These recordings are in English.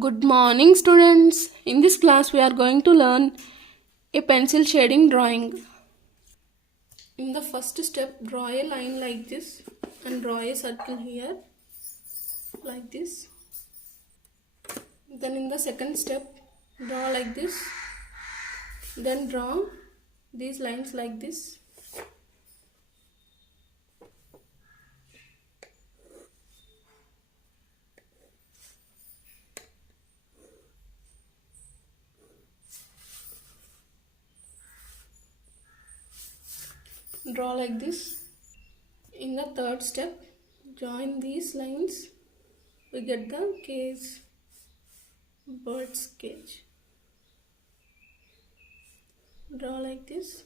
Good morning, students. In this class, we are going to learn a pencil shading drawing. In the first step, draw a line like this and draw a circle here like this. Then in the second step, draw like this. Then draw these lines like this. Draw like this. In the third step, join these lines. We get the bird's cage. Draw like this.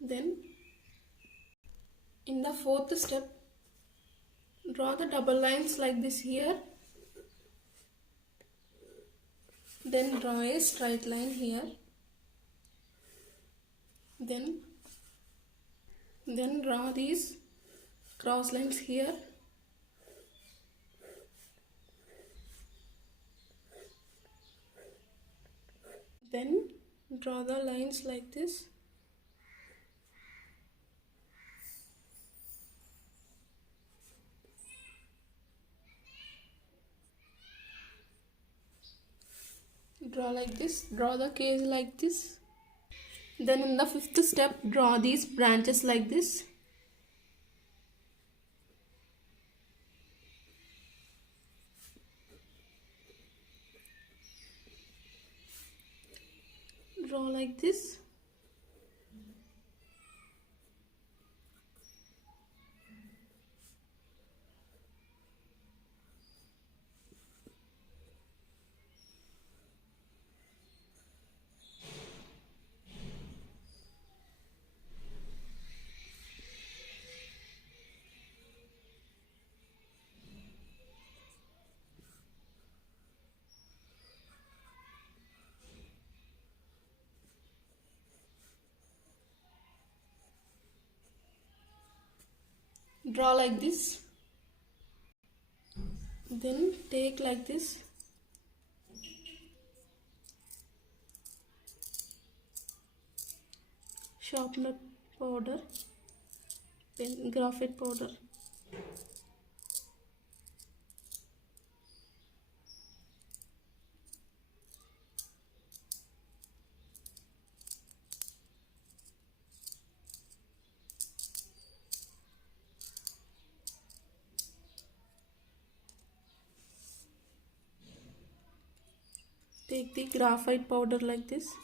Then in the fourth step, draw the double lines like this here. Then draw a straight line here. Then draw these cross lines here. Then draw the lines like this. Draw like this. Draw the cage like this. Then in the fifth step, draw these branches like this. Draw like this. Draw like this. Then take like this. Sharpener powder, graphite powder. Take the graphite powder like this.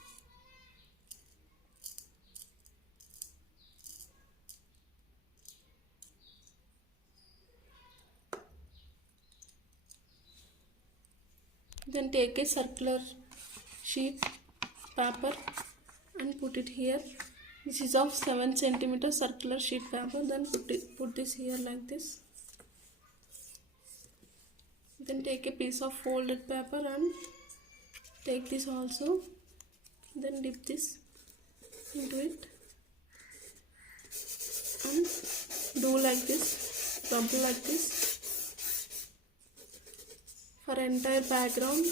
Then take a circular sheet paper and put it here. This is of 7 cm circular sheet paper. Then put this here like this. Then take a piece of folded paper and take this also. Then dip this into it and do like this, rub like this for entire background.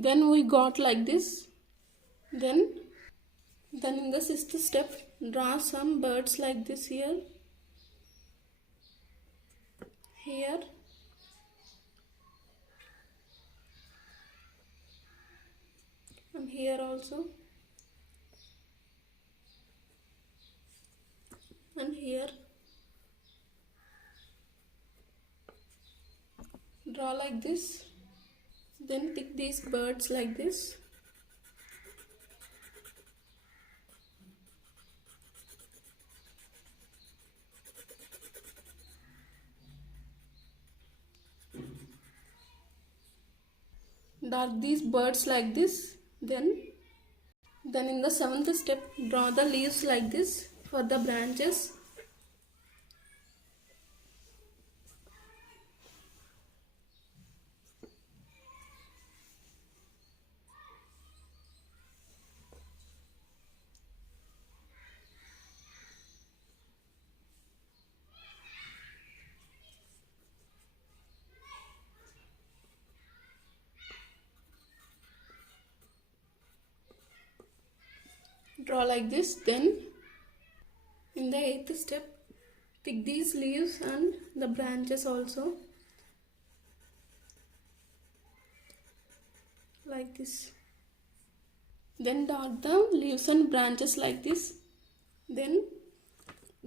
Then we got like this. Then in the sixth step, draw some birds like this here, and here also, and here. Draw like this. Then pick these birds like this. Dark these birds like this. Then in the seventh step, draw the leaves like this for the branches. draw like this. Then in the 8th step, pick these leaves and the branches also, like this. Then dark the leaves and branches like this. Then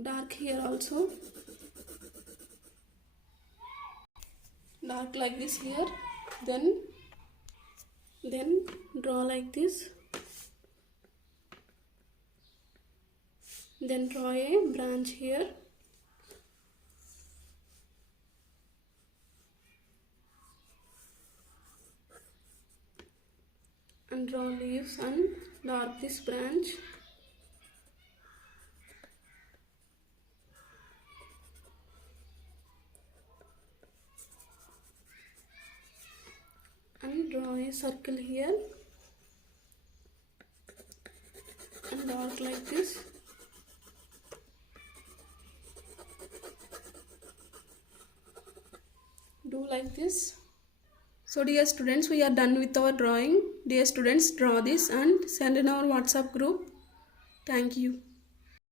dark here also, dark like this here. Then draw like this. Then draw a branch here. And draw leaves and dark this branch. And draw a circle here. And dark like this. Do like this. So dear students, we are done with our drawing. Dear students, draw this and send in our WhatsApp group. Thank you.